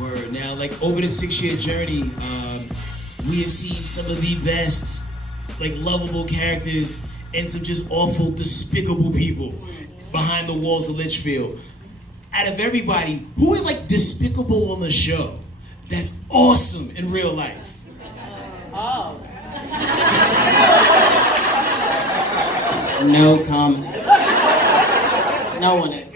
Word. Now, like over the 6-year journey, we have seen some of the best, like lovable characters and some just awful, despicable people behind the walls of Litchfield. Out of everybody, who is like despicable on the show that's awesome in real life? Oh. No comment. No one is.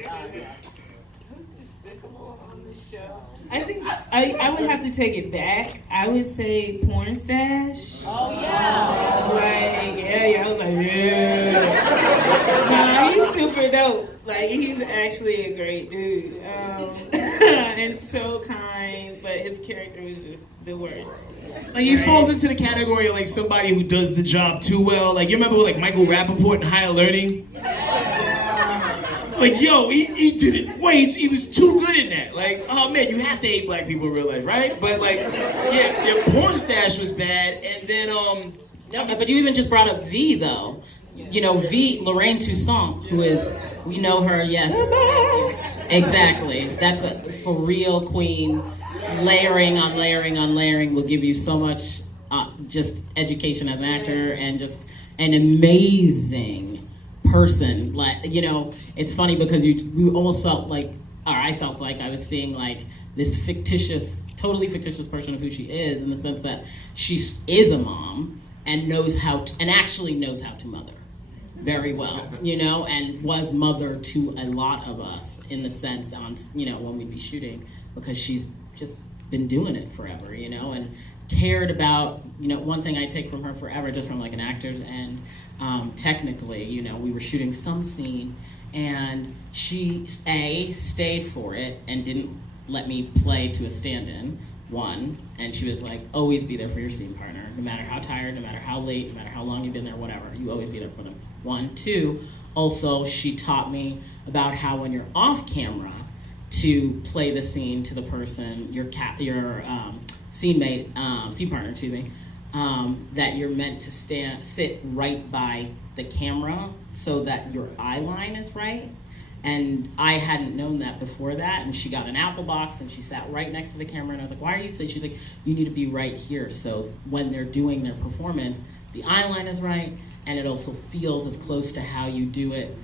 Who's despicable on this show? I think I would have to take it back. I would say Porn Stash. Oh yeah. Like yeah, I was like yeah. Nah, he's super dope. Like he's actually a great dude, and so kind. But his character was just the worst. Like he falls into the category of like somebody who does the job too well. Like you remember like Michael Rappaport in Higher Learning? Like yo, he did it. Wait, he was too good in that. Like oh man, you have to hate black people in real life, right? But like yeah, Porn Stash was bad, and then No, but you even just brought up V though. You know V, Lorraine Toussaint, who is, we know her, yes. Exactly. That's a for real queen. Layering on layering on layering will give you so much just education as an actor and just an amazing person. Like, you know, it's funny because you almost felt like, or I felt like I was seeing like this fictitious, totally fictitious person of who she is, in the sense that she is a mom and knows how to, and actually knows how to mother very well, you know, and was mother to a lot of us in the sense on, you know, when we'd be shooting, because she's just been doing it forever, you know, and cared about, you know, one thing I take from her forever, just from like an actor's end, technically, you know, we were shooting some scene and she, stayed for it and didn't let me play to a stand-in, one, and she was like, always be there for your scene partner, no matter how tired, no matter how late, no matter how long you've been there, whatever, you always be there for them. One, two, also she taught me about how when you're off camera to play the scene to the person, your scene mate, scene partner, excuse me, that you're meant to sit right by the camera so that your eye line is right. And I hadn't known that before that, and she got an Apple box and she sat right next to the camera, and I was like, why are you sitting? She's like, you need to be right here, so when they're doing their performance, the eye line is right, and it also feels as close to how you do it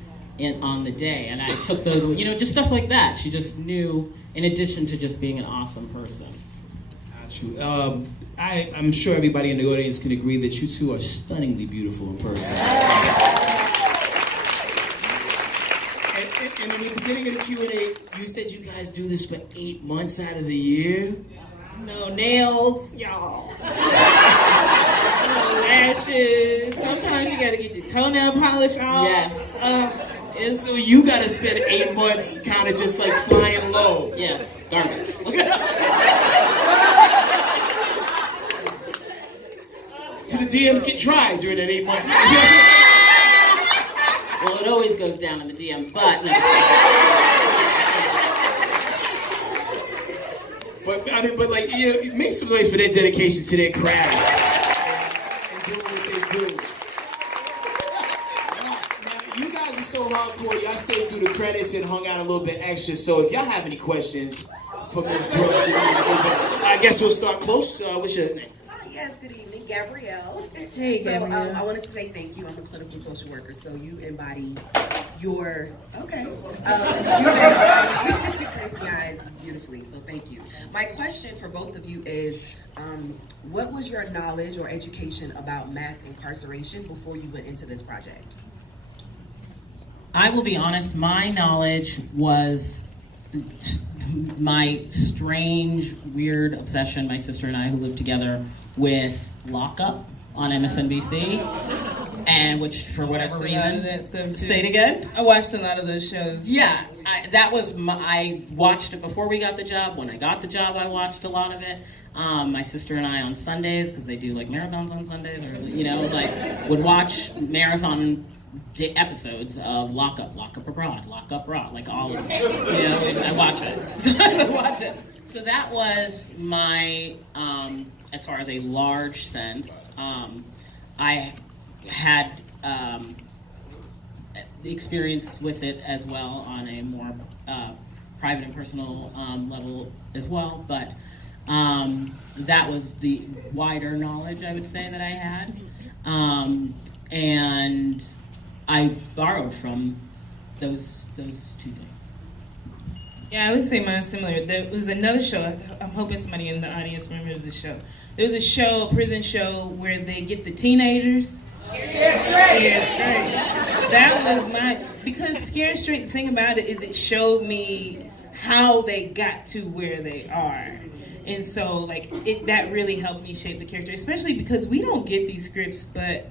on the day. And I took those, you know, just stuff like that. She just knew, in addition to just being an awesome person. Got you. I'm sure everybody in the audience can agree that you two are stunningly beautiful in person. And in the beginning of the Q&A, you said you guys do this for 8 months out of the year? No nails, y'all. No lashes. Sometimes you gotta get your toenail polish off. Yes. And so you gotta spend 8 months kind of just like flying low. Yes, garbage. Do the DMs get dry during that 8 months? Well, it always goes down in the DM, but no. But like, yeah, make some noise for their dedication to their craft and doing what they do. Now, you guys are so hardcore. Y'all stayed through the credits and hung out a little bit extra. So if y'all have any questions for Ms. Brooks, I guess we'll start close. What's your name? Yes, good evening, Gabrielle. Hey, Gabrielle. I wanted to say thank you. I'm a clinical social worker, so you embody your, okay. You embody crazy eyes beautifully, so thank you. My question for both of you is, what was your knowledge or education about mass incarceration before you went into this project? I will be honest, my knowledge was my strange, weird obsession, my sister and I who lived together, with Lockup on MSNBC, and which for whatever reason, say it again? I watched a lot of those shows. Yeah, I watched it before we got the job. When I got the job, I watched a lot of it. My sister and I on Sundays, because they do like marathons on Sundays, or you know, like would watch marathon episodes of Lockup Abroad, Lockup Raw, like all of it. You know, I watch it. So that was my, as far as a large sense, I had the experience with it as well on a more private and personal level as well, but that was the wider knowledge I would say that I had. And I borrowed from those two things. Yeah, I would say mine's similar. There was another show, I'm hoping somebody in the audience remembers this show. There was a show, a prison show, where they get the teenagers. Scared Straight. That was because Scared Straight, the thing about it is it showed me how they got to where they are. And so, like, that really helped me shape the character, especially because we don't get these scripts, but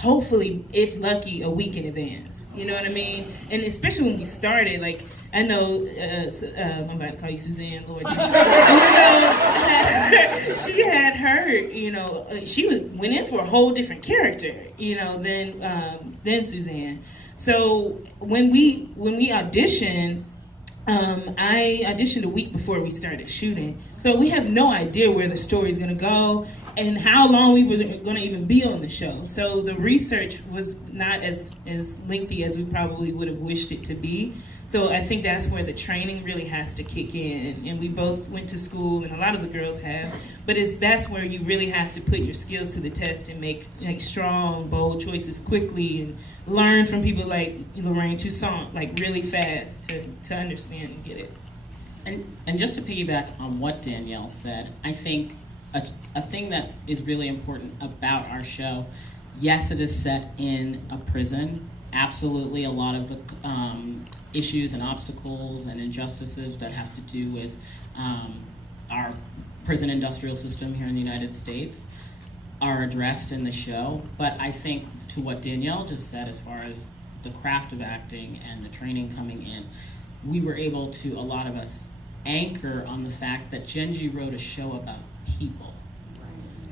hopefully, if lucky, a week in advance. You know what I mean? And especially when we started, like, I know, I'm about to call you Suzanne, Lord. She had her, you know, she went in for a whole different character, you know, than Suzanne. So when we auditioned, I auditioned a week before we started shooting. So we have no idea where the story's gonna go and how long we were gonna even be on the show. So the research was not as lengthy as we probably would have wished it to be. So I think that's where the training really has to kick in. And we both went to school, and a lot of the girls have, but that's where you really have to put your skills to the test and make like strong, bold choices quickly and learn from people like Lorraine Toussaint, like really fast to understand and get it. And just to piggyback on what Danielle said, I think a thing that is really important about our show, yes, it is set in a prison. Absolutely, a lot of the issues and obstacles and injustices that have to do with our prison industrial system here in the United States are addressed in the show. But I think to what Danielle just said, as far as the craft of acting and the training coming in, we were able to, a lot of us, anchor on the fact that Genji wrote a show about people.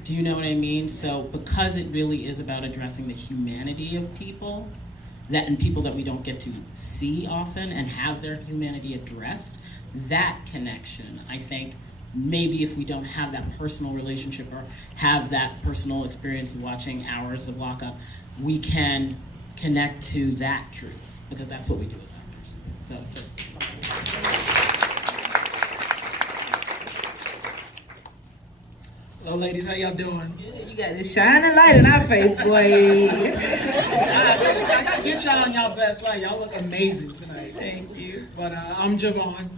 Do you know what I mean? So because it really is about addressing the humanity of people, and people that we don't get to see often and have their humanity addressed, that connection, I think, maybe if we don't have that personal relationship or have that personal experience of watching hours of Lockup, we can connect to that truth, because that's what we do as actors. So just... Hello, ladies. How y'all doing? You got this shining light in our face, boy. I gotta get y'all on y'all best light. Y'all look amazing tonight. Thank you. But I'm Javon,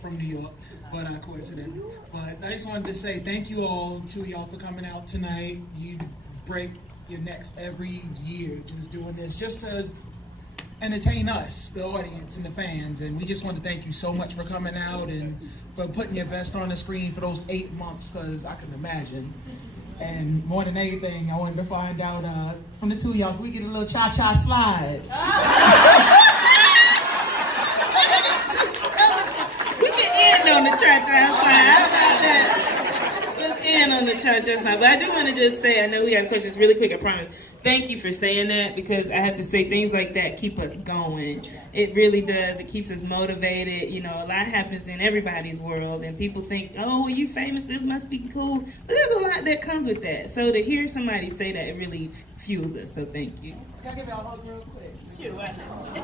from New York, but coincidentally. But I just wanted to say thank you all, two of y'all, for coming out tonight. You break your necks every year just doing this, just to entertain us, the audience and the fans. And we just want to thank you so much for coming out and for putting your best on the screen for those 8 months, because I can imagine. And more than anything, I wanted to find out from the two of y'all, if we get a little cha-cha slide. We can end on the cha-cha slide. How about that? Let's end on the cha-cha slide. But I do want to just say, I know we got questions really quick, I promise. Thank you for saying that, because I have to say things like that keep us going. It really does. It keeps us motivated. You know, a lot happens in everybody's world, and people think, oh, you famous, this must be cool. But there's a lot that comes with that. So to hear somebody say that, it really fuels us. So thank you. Can I give y'all a hug real quick? Sure, why not?